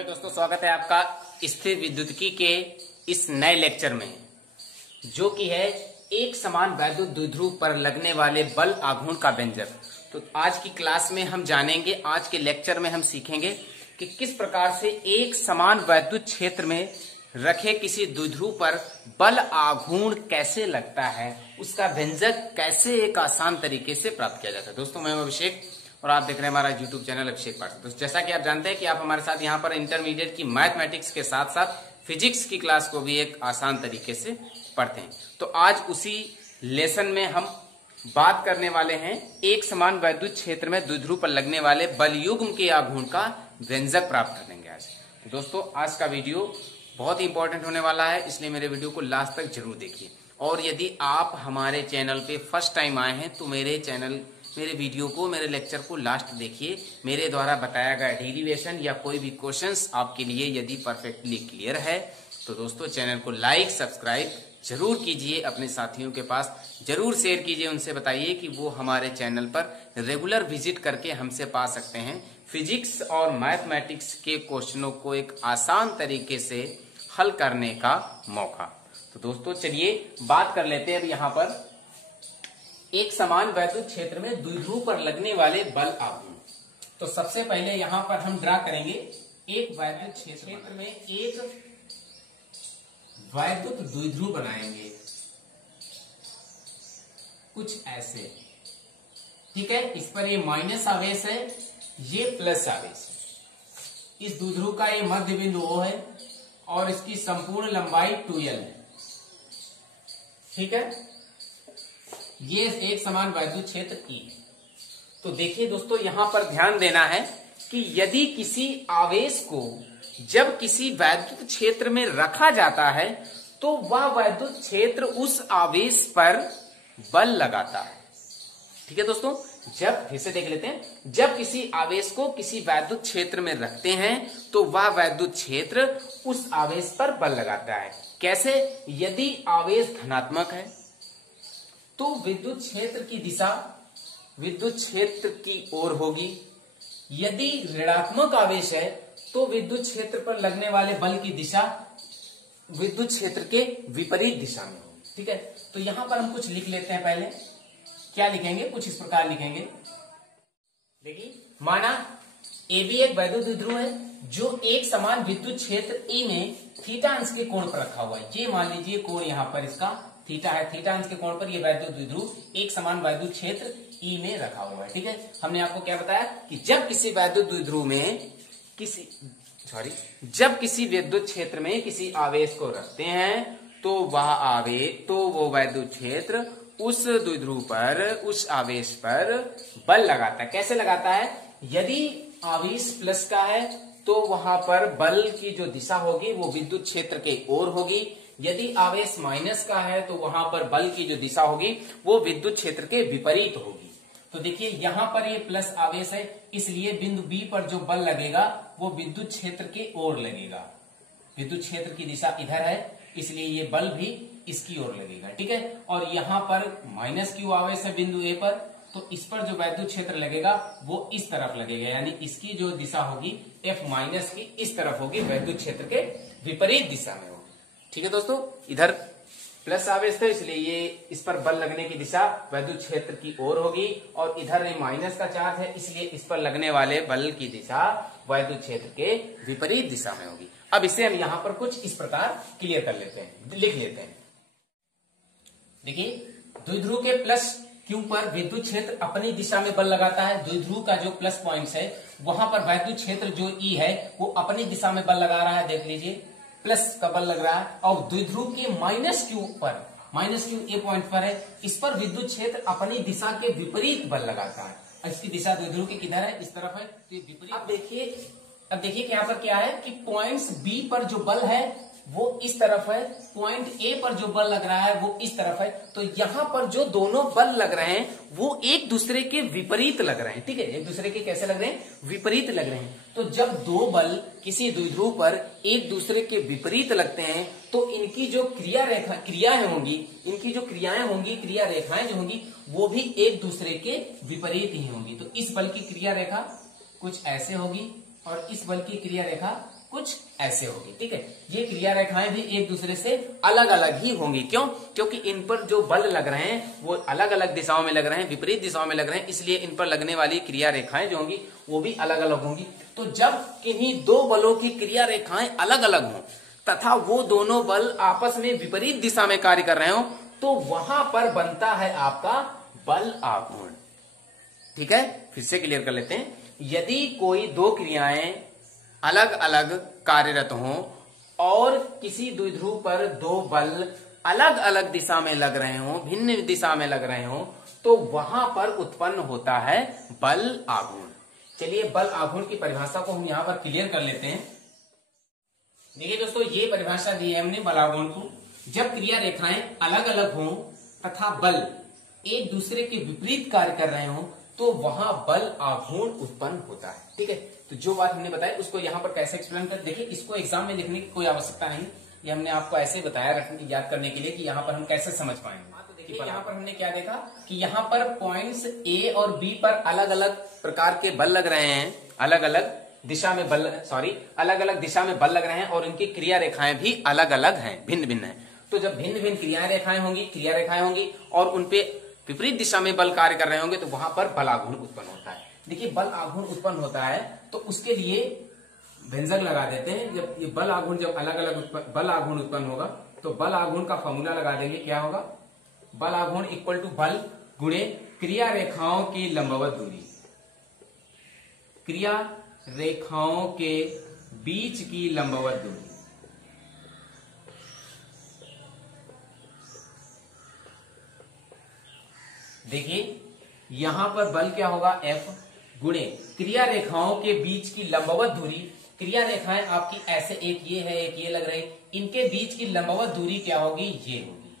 Hello दोस्तों, स्वागत है आपका स्थिर विद्युतिकी के इस नए लेक्चर में, जो कि है एक समान वैद्युत द्विध्रुव पर लगने वाले बल आघूर्ण का व्यंजक। तो आज की क्लास में हम जानेंगे, आज के लेक्चर में हम सीखेंगे कि किस प्रकार से एक समान वैद्युत क्षेत्र में रखे किसी द्विध्रुव पर बल आघूर्ण कैसे लगता है, उसका व्यंजक कैसे एक आसान तरीके से प्राप्त किया जाता है। दोस्तों, मैं अभिषेक और आप देख रहे हैं हमारा यूट्यूब चैनल अभिषेक पाठशाला। दोस्तों, जैसा कि आप जानते हैं कि आप हमारे साथ यहाँ पर इंटरमीडिएट की मैथमेटिक्स के साथ साथ फिजिक्स की क्लास को भी एक आसान तरीके से पढ़ते हैं। तो आज उसी लेसन में हम बात करने वाले हैं एक समान वैद्युत क्षेत्र में द्विध्रुव पर लगने वाले बल युग्म के आघूर्ण का व्यंजक प्राप्त करेंगे आज। तो दोस्तों, आज का वीडियो बहुत ही इंपॉर्टेंट होने वाला है, इसलिए मेरे वीडियो को लास्ट तक जरूर देखिए। और यदि आप हमारे चैनल पे फर्स्ट टाइम आए हैं तो मेरे वीडियो को, मेरे लेक्चर को लास्ट देखिए। मेरे द्वारा बताया गया डेरिवेशन या कोई भी क्वेश्चंस आपके लिए यदि परफेक्टली क्लियर है तो दोस्तों चैनल को लाइक सब्सक्राइब जरूर कीजिए, अपने साथियों के पास जरूर शेयर कीजिए, उनसे बताइए कि वो हमारे चैनल पर रेगुलर विजिट करके हमसे पा सकते हैं फिजिक्स और मैथमेटिक्स के क्वेश्चनों को एक आसान तरीके से हल करने का मौका। तो दोस्तों चलिए बात कर लेते हैं अब यहाँ पर एक समान वैद्युत क्षेत्र में द्विध्रुव पर लगने वाले बल आघूर्ण। तो सबसे पहले यहां पर हम ड्रा करेंगे एक वैद्युत क्षेत्र में एक वैद्युत द्विध्रुव बनाएंगे कुछ ऐसे, ठीक है। इस पर ये माइनस आवेश है, ये प्लस आवेश है। इस द्विध्रुव का ये मध्य बिंदु O है और इसकी संपूर्ण लंबाई 2L है, ठीक है। ये एक समान वैद्युत क्षेत्र E है। तो देखिए दोस्तों, यहां पर ध्यान देना है कि यदि किसी आवेश को जब किसी वैद्युत क्षेत्र में रखा जाता है तो वह वैद्युत क्षेत्र उस आवेश पर बल लगाता है, ठीक है दोस्तों। जब फिर से देख लेते हैं, जब किसी आवेश को किसी वैद्युत क्षेत्र में रखते हैं तो वह वैद्युत क्षेत्र उस आवेश पर बल लगाता है। कैसे? यदि आवेश धनात्मक है तो विद्युत क्षेत्र की दिशा विद्युत क्षेत्र की ओर होगी। यदि ऋणात्मक आवेश है तो विद्युत क्षेत्र पर लगने वाले बल की दिशा विद्युत क्षेत्र के विपरीत दिशा में होगी, ठीक है। तो यहां पर हम कुछ लिख लेते हैं। पहले क्या लिखेंगे? कुछ इस प्रकार लिखेंगे। देखिए, माना AB एक वैद्युत द्विध्रुव है जो एक समान विद्युत क्षेत्र E में थीटा अंश के कोण पर रखा हुआ है। ये मान लीजिए कोण यहाँ पर इसका थीटा है, थीटा अंश के कोण पर यह वैद्युत द्विध्रुव एक समान वैद्युत क्षेत्र E में रखा हुआ है, ठीक है। हमने आपको क्या बताया कि जब किसी वैद्युत द्विध्रुव में जब किसी विद्युत क्षेत्र में किसी आवेश को रखते हैं तो वो वैद्युत क्षेत्र उस द्विध्रुव पर, उस आवेश पर बल लगाता है। कैसे लगाता है? यदि आवेश प्लस का है तो वहां पर बल की जो दिशा होगी वो विद्युत क्षेत्र के ओर होगी। यदि आवेश माइनस का है तो वहां पर बल की जो दिशा होगी वो विद्युत क्षेत्र के विपरीत होगी। तो देखिए, यहां पर ये प्लस आवेश है, इसलिए बिंदु B पर जो बल लगेगा वो विद्युत क्षेत्र के ओर लगेगा। विद्युत क्षेत्र की दिशा इधर है, इसलिए ये बल भी इसकी ओर लगेगा, ठीक है। और यहाँ पर माइनस Q आवेश है बिंदु A पर, तो इस पर जो वैद्युत क्षेत्र लगेगा वो इस तरफ लगेगा, यानी इसकी जो दिशा होगी F माइनस की इस तरफ होगी, वैद्युत क्षेत्र के विपरीत दिशा में होगी, ठीक है दोस्तों। इधर प्लस आवेश था इसलिए ये इस पर बल लगने की दिशा वैद्युत क्षेत्र की ओर होगी, और इधर माइनस का चार्ज है इसलिए इस पर लगने वाले बल की दिशा वैद्युत क्षेत्र के विपरीत दिशा में होगी। अब इसे हम यहां पर कुछ इस प्रकार क्लियर कर लेते हैं, लिख लेते हैं। देखिए, द्विध्रुव के प्लस Q पर विद्युत क्षेत्र अपनी दिशा में बल लगाता है। द्विध्रुव का जो प्लस पॉइंट्स है वहां पर वैद्युत क्षेत्र जो E है वो अपनी दिशा में बल लगा रहा है, देख लीजिए प्लस का बल लग रहा है। और द्विध्रुव के माइनस Q A पॉइंट पर है, इस पर विद्युत क्षेत्र अपनी दिशा के विपरीत बल लगाता है। इसकी दिशा द्विध्रुव की किधर है? इस तरफ है, तो ये विपरीत। अब देखिए कि यहाँ पर क्या है कि पॉइंट्स B पर जो बल है वो इस तरफ है, पॉइंट A पर जो बल लग रहा है वो इस तरफ है। तो यहाँ पर जो दोनों बल लग रहे हैं वो एक दूसरे के विपरीत लग रहे हैं, ठीक है। एक दूसरे के कैसे लग रहे हैं? विपरीत लग रहे हैं। तो जब दो बल किसी द्विध्रुव पर एक दूसरे के विपरीत लगते हैं तो इनकी जो क्रिया रेखाएं जो होंगी वो भी एक दूसरे के विपरीत ही होंगी। तो इस बल की क्रिया रेखा कुछ ऐसे होगी और इस बल की क्रिया रेखा कुछ ऐसे होगी। ठीक है, ये क्रिया रेखाएं भी एक दूसरे से अलग अलग ही होंगी। क्यों? क्योंकि इन पर जो बल लग रहे हैं वो अलग अलग दिशाओं में लग रहे हैं, विपरीत दिशाओं में लग रहे हैं, इसलिए इन पर लगने वाली क्रिया रेखाएं जो होंगी वो भी अलग अलग होंगी। तो जब किन्हीं दो बलों की क्रिया रेखाएं अलग अलग हों तथा वो दोनों बल आपस में विपरीत दिशा में कार्य कर रहे हो तो वहां पर बनता है आपका बल आघूर्ण। ठीक है, फिर से क्लियर कर लेते हैं। यदि कोई दो क्रियाएं अलग अलग कार्यरत हों और किसी द्विध्रुव पर दो बल अलग अलग दिशा में लग रहे हों, भिन्न दिशा में लग रहे हों, तो वहां पर उत्पन्न होता है बल आघूर्ण। चलिए बल आघूर्ण की परिभाषा को हम यहां पर क्लियर कर लेते हैं। देखिए दोस्तों, ये परिभाषा दी है हमने बल आघूर्ण को। जब क्रिया रेखाएं अलग अलग हों तथा बल एक दूसरे के विपरीत कार्य कर रहे हों तो वहां बल आघूर्ण उत्पन्न होता है। ठीक है, तो जो बात हमने बताई उसको यहाँ पर कैसे एक्सप्लेन कर, देखिए इसको एग्जाम में लिखने की कोई आवश्यकता नहीं, ये हमने आपको ऐसे बताया याद करने के लिए कि यहाँ पर हम कैसे समझ पाएंगे। तो देखिए यहाँ पर हमने क्या देखा कि यहाँ पर पॉइंट्स ए और बी पर अलग अलग प्रकार के बल लग रहे हैं, अलग अलग दिशा में अलग अलग दिशा में बल लग रहे हैं और इनकी क्रिया रेखाएं भी अलग अलग हैं, भिन्न भिन्न है। तो जब भिन्न भिन्न क्रिया रेखाएं होंगी और उनपे विपरीत दिशा में बल कार्य कर रहे होंगे तो वहां पर बल आघूर्ण उत्पन्न होता है। देखिए बल आघूर्ण उत्पन्न होता है तो उसके लिए व्यंजक लगा देते हैं। जब ये बल आघूर्ण जब अलग अलग बल आघूर्ण उत्पन्न होगा तो बल आघूर्ण का फॉर्मूला लगा देंगे। क्या होगा? बल आघूर्ण इक्वल टू बल गुणे क्रिया रेखाओं की लंबवत दूरी, क्रिया रेखाओं के बीच की लंबवत दूरी। देखिए यहां पर बल क्या होगा? F गुणे क्रिया रेखाओं के बीच की लंबवत दूरी। क्रिया रेखाएं आपकी ऐसे एक ये है एक ये लग रही, इनके बीच की लंबवत दूरी क्या होगी? ये होगी।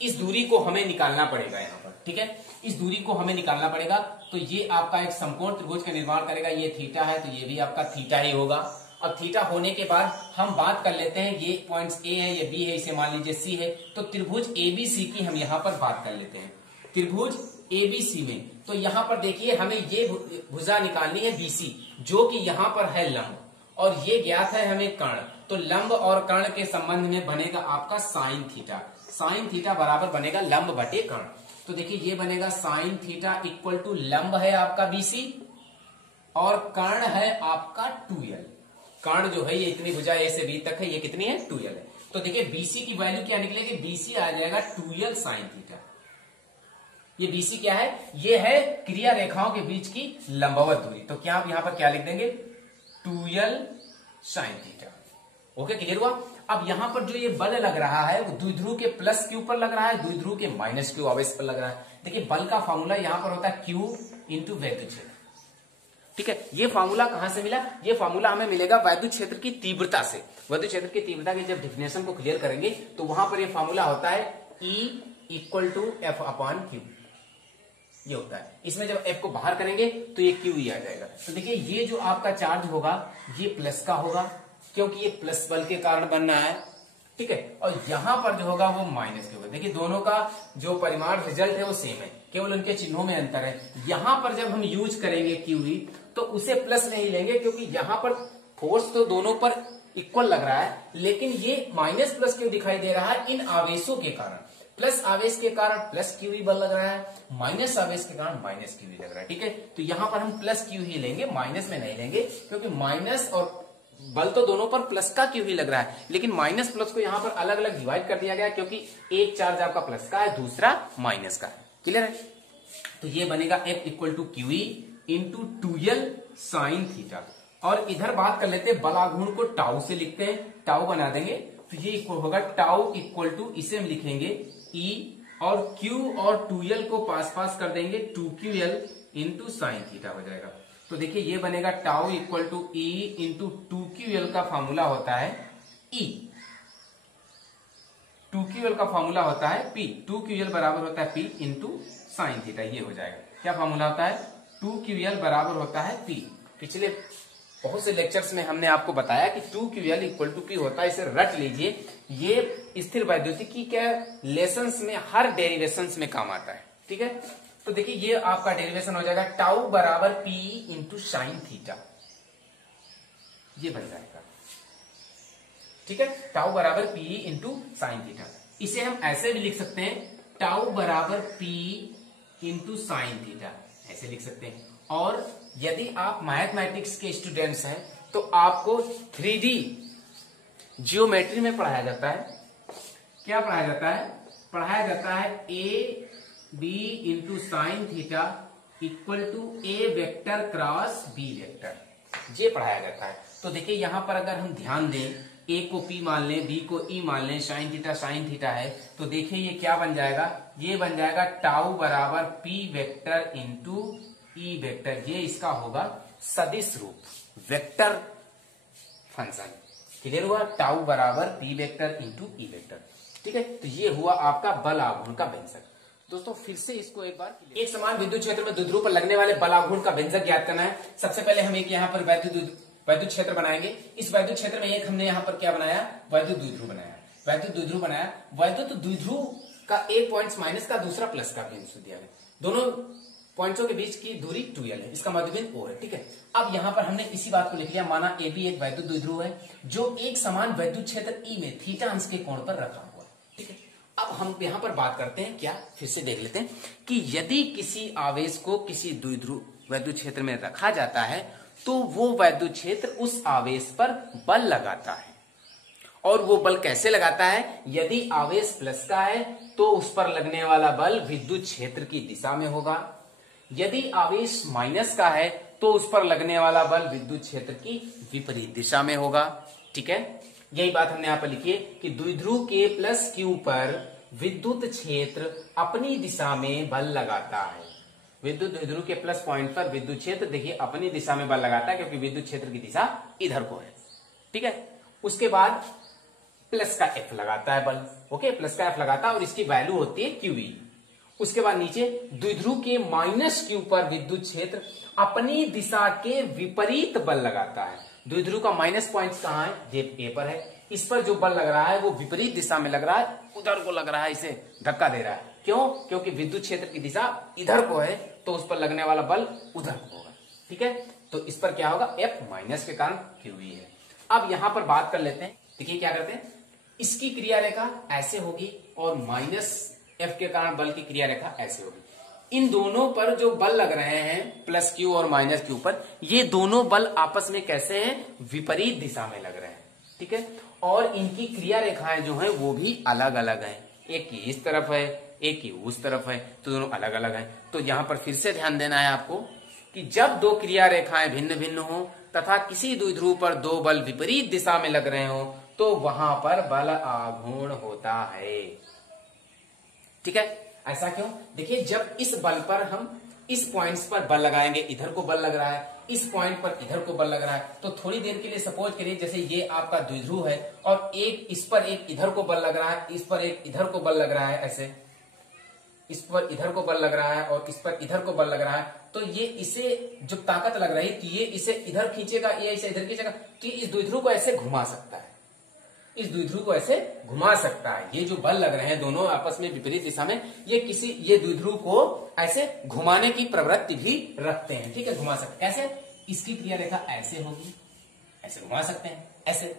इस दूरी को हमें निकालना पड़ेगा यहाँ पर। ठीक है, इस दूरी को हमें निकालना पड़ेगा। तो ये आपका एक समकोण त्रिभुज का निर्माण करेगा। ये थीटा है तो ये भी आपका थीटा ही होगा। अब थीटा होने के बाद हम बात कर लेते हैं, ये पॉइंट्स ए है ये बी है, इसे मान लीजिए सी है, तो त्रिभुज एबीसी की हम यहाँ पर बात कर लेते हैं। त्रिभुज एबीसी में तो यहाँ पर देखिए हमें ये भुजा निकालनी है बीसी जो कि यहाँ पर है लंब और ये ज्ञात है हमें कर्ण। तो लंब और कर्ण के संबंध में बनेगा आपका साइन थीटा। साइन थीटा बराबर बनेगा लंब बटे कर्ण। तो देखिए ये बनेगा साइन थीटा इक्वल टू लंब है आपका बीसी और कर्ण है आपका 2l। कर्ण जो है ये इतनी भुजा ए से बी तक है, ये कितनी है? 2l है। तो देखिए बीसी की वैल्यू क्या निकलेगी? बीसी आ जाएगा 2l साइन थीटा। ये बीसी क्या है? ये है क्रिया रेखाओं के बीच की लंबवत दूरी। तो क्या आप यहां पर क्या लिख देंगे? 2l sine theta. Okay, clear हुआ? अब यहां पर जो ये बल लग रहा है वो द्विध्रुव के प्लस क्यू पर लग रहा है, द्विध्रुव के माइनस क्यू आवेश पर लग रहा है। देखिए बल का फॉर्मूला यहां पर होता है क्यू इंटू वैद्युत क्षेत्र। ठीक है, ये फॉर्मूला कहां से मिला? ये फॉर्मूला हमें मिलेगा वैद्युत क्षेत्र की तीव्रता से। वैद्युत क्षेत्र की तीव्रता की जब डिफिनेशन को क्लियर करेंगे तो वहां पर ये फॉर्मूला होता है E equal to F upon Q. ये होता है। इसमें जब एफ को बाहर करेंगे तो ये क्यू ही आ जाएगा। तो देखिए ये जो आपका चार्ज होगा ये प्लस का होगा क्योंकि ये प्लस बल के कारण बन रहा है। ठीक है, और यहां पर जो होगा वो माइनस के होगा। देखिए दोनों का जो परिमाण रिजल्ट है वो सेम है, केवल उनके चिन्हों में अंतर है। यहां पर जब हम यूज करेंगे क्यू ही तो उसे प्लस नहीं लेंगे क्योंकि यहां पर फोर्स तो दोनों पर इक्वल लग रहा है, लेकिन ये माइनस प्लस क्यू दिखाई दे रहा है इन आवेशों के कारण। प्लस आवेश के कारण प्लस क्यू ही बल लग रहा है, माइनस आवेश के कारण माइनस क्यू ही लग रहा है। ठीक है, तो यहां पर हम प्लस क्यू ही लेंगे, माइनस में नहीं लेंगे क्योंकि माइनस और बल तो दोनों पर प्लस का क्यू ही लग रहा है, लेकिन माइनस प्लस को यहां पर अलग अलग डिवाइड कर दिया गया क्योंकि एक चार्ज आपका प्लस का है, दूसरा माइनस का है। क्लियर है? तो ये बनेगा F equal to Q into 2l sine theta. और इधर बात कर लेते हैं बल आघूर्ण को टाउ से लिखते हैं, टाउ बना देंगे तो ये इक्वल होगा टाउ इक्वल टू, इसे हम लिखेंगे E और Q और 2l को पास पास कर देंगे 2ql इंटू साइन थीटा हो जाएगा। तो देखिए ये बनेगा tau equal to E into 2ql का फॉर्मूला होता है E। 2ql का फॉर्मूला होता है P। 2ql बराबर होता है P इंटू साइन थीटा। ये हो जाएगा। क्या फॉर्मूला होता है? 2ql बराबर होता है P। पिछले बहुत से लेक्चर्स में हमने आपको बताया कि 2ql इक्वल टू P होता है, इसे रट लीजिए। ये स्थिर वैद्युतिकी के लेसन्स में हर डेरिवेशंस में काम आता है। ठीक है, तो देखिए ये आपका डेरिवेशन हो जाएगा टाउ बराबर P इंटू साइन थीटा। ये बन जाएगा, ठीक है। टाउ बराबर पी इंटू साइन थीटा। इसे हम ऐसे भी लिख सकते हैं, टाउ बराबर पी इंटू साइन थीटा, ऐसे लिख सकते हैं। और यदि आप मैथमेटिक्स के स्टूडेंट्स हैं तो आपको 3D जियोमेट्री में पढ़ाया जाता है। क्या पढ़ाया जाता है? पढ़ाया जाता है A B into sine theta equal to A vector cross B vector, ये पढ़ाया जाता है। तो देखिए यहां पर अगर हम ध्यान दें, ए को पी मान लें, बी को ई मान लें, साइन थीटा है, तो देखिए ये क्या बन जाएगा, ये बन जाएगा टाउ बराबर P vector into E vector. ये इसका होगा सदिश रूप, वेक्टर फंक्शन। क्लियर हुआ? टाउ बराबर P vector into E vector, ठीक है। तो ये हुआ आपका बल आघूर्ण का व्यंजक। दोस्तों फिर से इसको एक बार, एक समान विद्युत क्षेत्र में द्विध्रुव पर लगने वाले बल आघूर्ण का व्यंजक ज्ञात करना है। सबसे पहले हम एक यहाँ पर वैद्युत क्षेत्र बनाएंगे। इस वैद्युत क्षेत्र में एक हमने यहाँ पर क्या बनाया, वैद्युत द्विध्रुव बनाया। वैद्युत द्विध्रुव बनाया, वैद्युत द्विध्रुव का एक पॉइंट माइनस का, दूसरा प्लस का बिंदु दिया है। दोनों पॉइंट्सों के बीच की दूरी 2l है, इसका मध्यबिंदु O है, ठीक है। अब यहाँ पर हमने इसी बात को लिख लिया, माना ए बी एक वैद्युत द्विध्रुव है जो एक समान वैद्युत क्षेत्र ई में थीटा अंश के कोण पर रखा हुआ है, ठीक है। अब हम यहाँ पर बात करते हैं, क्या फिर से देख लेते हैं कि यदि किसी आवेश को किसी द्विध्रुव वैद्युत क्षेत्र में रखा जाता है तो वो वैद्युत क्षेत्र उस आवेश पर बल लगाता है। और वो बल कैसे लगाता है? यदि आवेश प्लस का है तो उस पर लगने वाला बल विद्युत क्षेत्र की दिशा में होगा। यदि आवेश माइनस का है तो उस पर लगने वाला बल विद्युत क्षेत्र की विपरीत दिशा में होगा, ठीक है। यही बात हमने यहां पर लिखी है कि द्विध्रुव के प्लस क्यू पर विद्युत क्षेत्र अपनी दिशा में बल लगाता है। विद्युत द्विध्रुव के प्लस पॉइंट पर विद्युत क्षेत्र देखिए अपनी दिशा में बल लगाता है, क्योंकि विद्युत क्षेत्र की दिशा इधर को है, ठीक है। उसके बाद प्लस का एफ लगाता है बल, ओके, प्लस का एफ लगाता है और इसकी वैल्यू होती है QE। उसके बाद नीचे द्विध्रुव के माइनस क्यू पर विद्युत क्षेत्र अपनी दिशा के विपरीत बल लगाता है। द्विध्रुव का माइनस पॉइंट कहाँ है? ये ए पर है। इस पर जो बल लग रहा है वो विपरीत दिशा में लग रहा है, उधर को लग रहा है, इसे धक्का दे रहा है। क्यों? क्योंकि विद्युत क्षेत्र की दिशा इधर को है तो उस पर लगने वाला बल उधर को होगा, ठीक है। तो इस पर क्या होगा? एफ माइनस के कारण QE है। अब यहां पर बात कर लेते हैं, देखिए क्या करते हैं, इसकी क्रिया रेखा ऐसे होगी और माइनस एफ के कारण बल की क्रिया रेखा ऐसे होगी। इन दोनों पर जो बल लग रहे हैं प्लस क्यू और माइनस क्यू पर, ये दोनों बल आपस में कैसे हैं? विपरीत दिशा में लग रहे हैं, ठीक है। और इनकी क्रिया रेखाएं जो हैं वो भी अलग अलग हैं, एक की इस तरफ है, एक की उस तरफ है, तो दोनों अलग अलग हैं। तो यहां पर फिर से ध्यान देना है आपको कि जब दो क्रिया रेखाएं भिन्न भिन्न हो तथा किसी द्विध्रुव पर दो बल विपरीत दिशा में लग रहे हो तो वहां पर बल आघूर्ण होता है, ठीक है। ऐसा क्यों? देखिए जब इस बल पर हम इस पॉइंट्स पर बल लगाएंगे, इधर को बल लग रहा है, इस पॉइंट पर इधर को बल लग रहा है, तो थोड़ी देर के लिए सपोज करिए जैसे ये आपका द्विध्रुव है और एक इस पर एक इधर को बल लग रहा है, इस पर एक इधर को बल लग रहा है, ऐसे इस पर इधर को बल लग रहा है और इस पर इधर को बल लग रहा है, तो ये इसे जो ताकत लग रही है ये इसे इधर खींचेगा, ये इसे इधर खींचेगा, तो इस द्विध्रुव को ऐसे घुमा सकता है, इस द्विध्रुव को ऐसे घुमा सकता है। ये जो बल लग रहे हैं दोनों आपस में विपरीत दिशा में, ये द्विध्रुव को ऐसे घुमाने की प्रवृत्ति भी रखते हैं, ठीक है, घुमा सकते हैं। कैसे? इसकी क्रिया रेखा ऐसे होगी, ऐसे घुमा सकते हैं, ऐसे,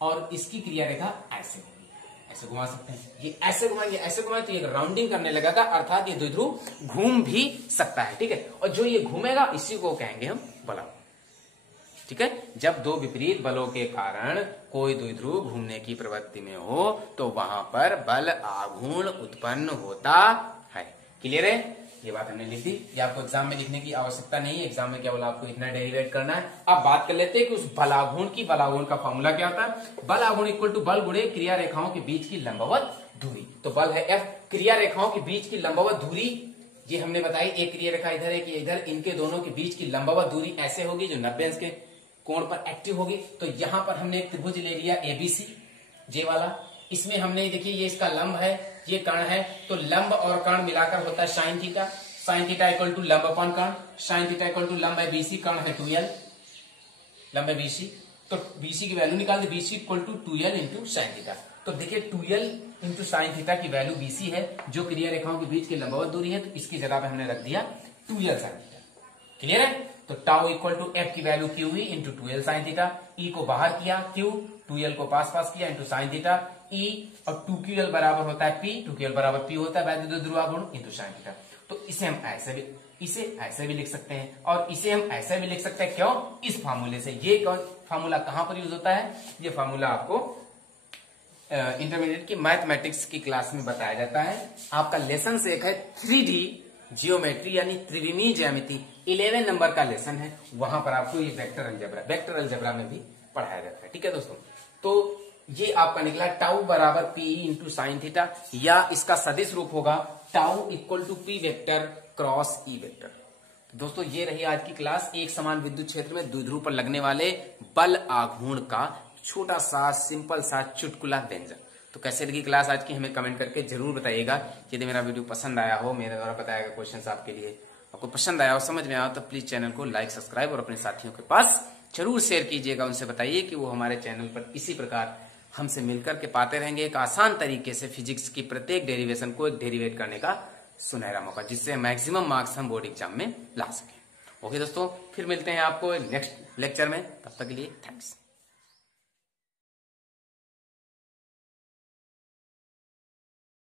और इसकी क्रिया रेखा ऐसे होगी, ऐसे घुमा सकते हैं। ये ऐसे घुमाएंगे, ऐसे घुमाएंगे तो ये राउंडिंग करने लगेगा, अर्थात ये द्विध्रुव घूम भी सकता है, ठीक है। और जो ये घूमेगा इसी को कहेंगे हम बल, ठीक है। जब दो विपरीत बलों के कारण कोई द्विध्रुव घूमने की प्रवृत्ति में हो तो वहां पर बल आघूर्ण उत्पन्न होता है। क्लियर है? ये बात हमने लिख दी, ये आपको एग्जाम में लिखने की आवश्यकता नहीं है, एग्जाम में केवल आपको इतना डेरिवेट करना है। अब बात कर लेते हैं कि उस बलाघूर्ण की, बलाघूर्ण का फॉर्मूला क्या होता है? बल आघूर्ण इक्वल टू बल गुणे क्रिया रेखाओं के बीच की लंबवत दूरी। तो बल है F, क्रिया रेखाओं के बीच की लंबवत दूरी ये हमने बताई, एक क्रिया रेखा इधर है कि इधर, इनके दोनों के बीच की लंबवत दूरी ऐसे होगी जो 90 अंश के कोण पर एक्टिव होगी। तो यहां पर हमने एक त्रिभुज ले लिया ABC जे वाला, इसमें हमने देखिए ये इसका लंब है, ये कर्ण है, तो लंब और कर्ण मिलाकर होता है sine theta. Sine theta equal to लंब अपॉन कर्ण, साइन थीटा इक्वल टू लंब है BC, कर्ण है 2l, लंब है BC, तो BC की वैल्यू निकाल दे, BC equal to 2l into sine theta. तो देखिए 2l इंटू साइन थीटा की वैल्यू BC है, जो क्रिया रेखाओं के बीच की लंबवत दूरी है, तो इसकी जगह पे हमने रख दिया 2l साइन थीटा। क्लियर है? तो टाउ इक्वल टू एफ की value Q E into 2l sine theta, E को बाहर किया क्यू, 2l को पास पास किया इंटू साइन थीटा ई, और 2ql बराबर होता है पी, 2ql बराबर पी होता है वैद्युत ध्रुवागुण इंटू साइन थीटा। तो इसे हम ऐसे भी लिख सकते हैं, और इसे हम ऐसे भी लिख सकते हैं, क्यों? इस फार्मूले से। ये फार्मूला कहां पर यूज होता है? ये फार्मूला आपको इंटरमीडिएट की मैथमेटिक्स की क्लास में बताया जाता है। आपका लेसन से एक है 3D जियोमेट्री यानी त्रिविमीय ज्यामिति, 11 नंबर का लेसन है, वहां पर आपको ये वेक्टर अलजेब्रा में भी पढ़ाया जाता है। ठीक है दोस्तों, तो ये आपका निकला टाउ बराबर पी इंटू साइन थीटा, या इसका सदिश रूप होगा tau equal to P vector cross E vector. दोस्तों ये रही आज की क्लास, एक समान विद्युत क्षेत्र में द्विध्रुव पर लगने वाले बल आघूर्ण का छोटा सा सिंपल सा चुटकुला व्यंजन। तो कैसे लगी क्लास आज की, हमें कमेंट करके जरूर बताइएगा। यदि मेरा वीडियो पसंद आया हो, मेरे द्वारा बताया गया क्वेश्चन आपके लिए आपको पसंद आया हो, समझ में आया हो, तो प्लीज चैनल को लाइक सब्सक्राइब और अपने साथियों के पास जरूर शेयर कीजिएगा। उनसे बताइए कि वो हमारे चैनल पर इसी प्रकार हमसे मिलकर के पाते रहेंगे एक आसान तरीके से फिजिक्स की प्रत्येक डेरिवेशन को एक डेरिवेट करने का सुनहरा मौका, जिससे मैक्सिमम मार्क्स हम बोर्ड एग्जाम में ला सकें। ओके दोस्तों, फिर मिलते हैं आपको नेक्स्ट लेक्चर में, तब तक के लिए थैंक्स।